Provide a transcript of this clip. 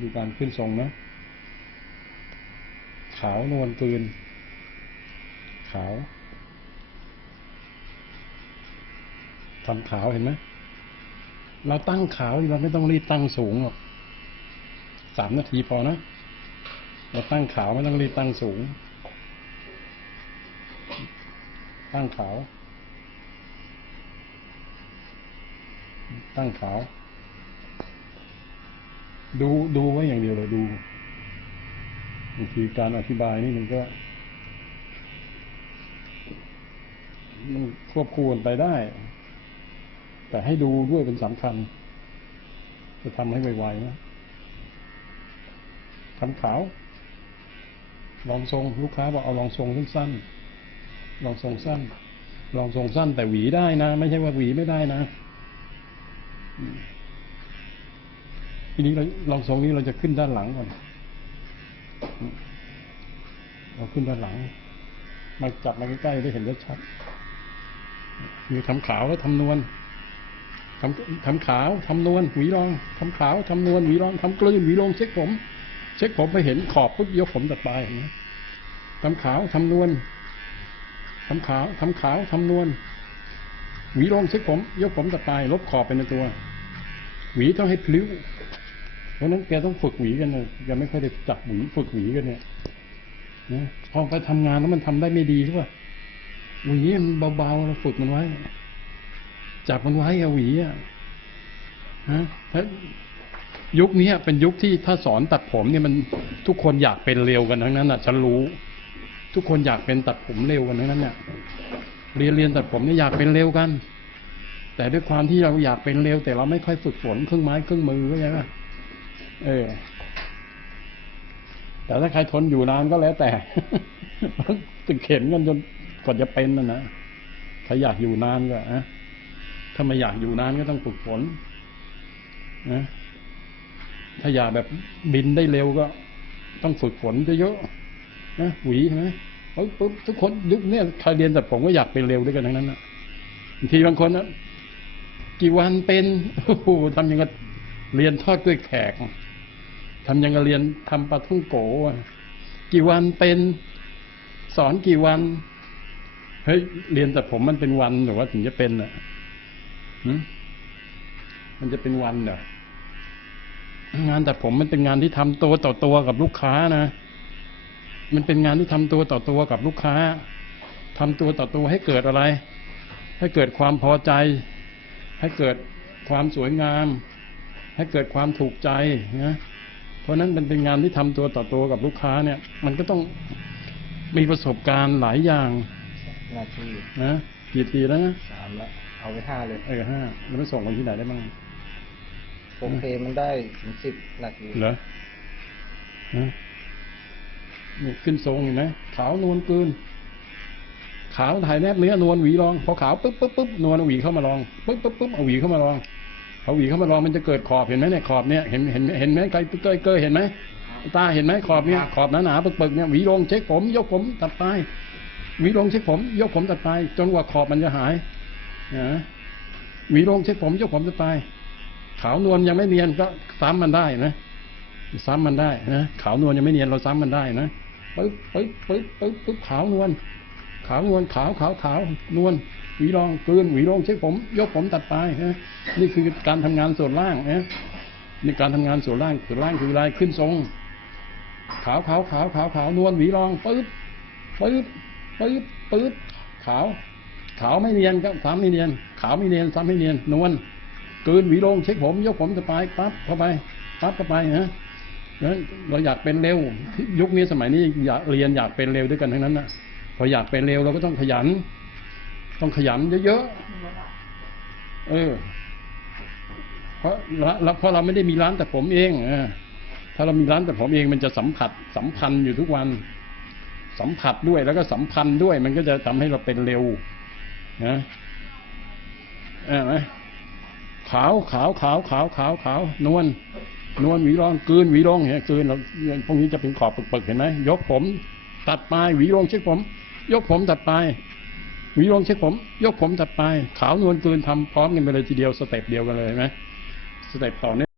ดูการขึ้นทรงนะ ขาวนวลกืน ขาวทำขาวเห็นไหมเราตั้งขาวเราไม่ต้องรีบตั้งสูงหรอกสามนาทีพอนะ เราตั้งขาวไม่ต้องรีบตั้งสูง ตั้งขาว ตั้งขาว ดูดูไว้อย่างเดียวเลยดูบางทีการอธิบายนี่มันก็มันควบคู่กันไปได้ แต่ให้ดูด้วยเป็นสำคัญ จะทำให้ไวๆนะทำขาวลองทรงลูกค้าบอกเอาลองทรงสั้นๆลองทรงสั้น ลองทรงสั้น แต่หวีได้นะ ไม่ใช่ว่าหวีไม่ได้นะ ทีนี้เราลองทรงนี้เราจะขึ้นด้านหลังก่อน เราขึ้นด้านหลัง มาจับมาใกล้ๆได้เห็นได้ชัดมีทำขาวแล้วทำนวลทำทำขาวทำนวลหวีรองทำขาวทำนวลหวีรองทำกลืนหวีรองเช็คผม เช็คผมไปเห็นขอบปุ๊บยกผมตัดปลายเห็นไหมทำขาวทำนวลทำขาวทำขาวทำนวลหวีรองเช็คผม ยกผมตัดปลายลบขอบไปในตัว หวีต้องให้พลิ้ว เพราะนั้นแกต้องฝึกหวีกันเลยแกไม่ค่อยได้จับหวีฝึกหวีกันเนี่ยนะพอไปทำงานแล้วมันทำได้ไม่ดีใช่ป่ะหวีมันเบาๆเราฝึกมันไว้ จับมันไว้อะหวีอะฮะถ้ายุคนี้เป็นยุคที่ถ้าสอนตัดผมเนี่ยมันทุกคนอยากเป็นเร็วกันทั้งนั้นอะฉันรู้ ทุกคนอยากเป็นตัดผมเร็วกันทั้งนั้นเนี่ยเรียนเรียนตัดผมเนี่ยอยากเป็นเร็วกัน แต่ด้วยความที่เราอยากเป็นเร็ว แต่เราไม่ค่อยฝึกฝนเครื่องไม้เครื่องมือก็ยังไง เออ แต่ถ้าใครทนอยู่นานก็แล้วแต่จะเข็นกันจนกว่าจะเป็นนะนะใครอยากอยู่นานก็อะถ้าไม่อยากอยู่นานก็ต้องฝึกฝนนะถ้าอยากแบบบินได้เร็วก็ ต้องฝึกฝนเยอะๆนะหวีใช่ไหมปุ๊บทุกคนยุคนี้ใครเรียนแต่ผมก็อยากเป็นเร็วด้วยกันทั้งนั้นนะบางทีบางคนนะกี่วันเป็นโอ้โหทำยังไงเรียนทอดกล้วยแขก ทำยังไงเรียนทำปลาทุ่งโกะกี่วันเป็นสอนกี่วัน เฮ้ยเรียนแต่ผมมันเป็นวันหรือว่าถึงจะเป็นอะมันจะเป็นวันเหรองานแต่ผมมันเป็นงานที่ทำตัวต่อตัวกับลูกค้านะ มันเป็นงานที่ทำตัวต่อตัวกับลูกค้าทำตัวต่อตัวให้เกิดอะไร ให้เกิดความพอใจ ให้เกิดความสวยงาม ให้เกิดความถูกใจนะ เพราะฉะนั้นมันเป็นงานที่ทำตัวต่อตัวกับลูกค้าเนี่ย มันก็ต้องมีประสบการณ์หลายอย่างนาทีนะกี่ปีแล้วนะสามแล้วเอาไปห้าเลยเออห้าแล้วไปส่งคนที่ไหนได้บ้างโอเคมันได้ถึงสิบนาทีเหรอฮะนี่ขึ้นทรงเห็นไหมขาวนวลเกินขาวถ่ายแนบเนื้อนวลหวีรอง พอขาวปุ๊บปุ๊บปุ๊บนวลเอาหวีเข้ามาลองปุ๊บปุ๊บปุ๊บเอาหวีเข้ามาลอง เอาหวีเข้ามาลองมันจะเกิดขอบเห็นไหมเนี่ยขอบเนี่ยเห็นเห็นเห็นไหมใครเกยเกยเห็นไหมตาเห็นไหมขอบเนี่ยขอบหนาหนาๆปึกๆเนี่ยหวีลงเช็คผม ยกผมตัดปลายหวีลงเช็คผม ยกผมตัดปลายจนกว่าขอบมันจะหายนะหวีลงเช็คผม ยกผมตัดปลายขาวนวลยังไม่เนียนก็ซ้ำมันได้นะซ้ำมันได้นะขาวนวลยังไม่เนียนเราซ้ำมันได้นะปึ๊บปึ๊บปึ๊บปึ๊บปึ๊บขาวนวล ขาวนวลขาวขาวขาวนวลหวีรองกลืนหวีรองเช็คผม ยกผมตัดปลายนะนี่คือการทำงานส่วนล่างนะนี่การทำงานส่วนล่างส่วนล่างคือลายขึ้นทรง ขาวขาวขาวขาวขาวนวลหวีรองปึ๊บปึ๊บปึ๊บปึ๊บขาว ขาวไม่เนียนก็ซ้ำไม่เนียน ขาวไม่เนียนซ้ำไม่เนียนนวลกลืนหวีรองเช็คผม ยกผมตัดปลายปั๊บเข้าไปปั๊บเข้าไปนะนะเราอยากเป็นเร็ว ยุคนี้สมัยนี้อยากเรียนอยากเป็นเร็วด้วยกันทั้งนั้นนะ พออยากเป็นเร็วเราก็ต้องขยัน ต้องขยันเยอะๆเออ เพราะเราเพราะเราไม่ได้มีร้านแต่ผมเองเออถ้าเรามีร้านแต่ผมเองมันจะสัมผัสสัมพันธ์อยู่ทุกวัน สัมผัสด้วยแล้วก็สัมพันธ์ด้วย มันก็จะทำให้เราเป็นเร็วนะเออไหมขาวขาวขาวขาวขาวขาวนวลนวลหวีรองกืนหวีรองเนี่ยกืนเราพวกนี้จะเป็นขอบปึกๆเห็นไหมยกผม ตัดปลายหวีลงเช็คผม ยกผมตัดปลายหวีลงเช็คผม ยกผมตัดปลายขาวนวลเกลืนทำพร้อมกันไปเลยทีเดียวสเต็ปเดียวกันเลยไหมสเต็ปต่อเนื่อง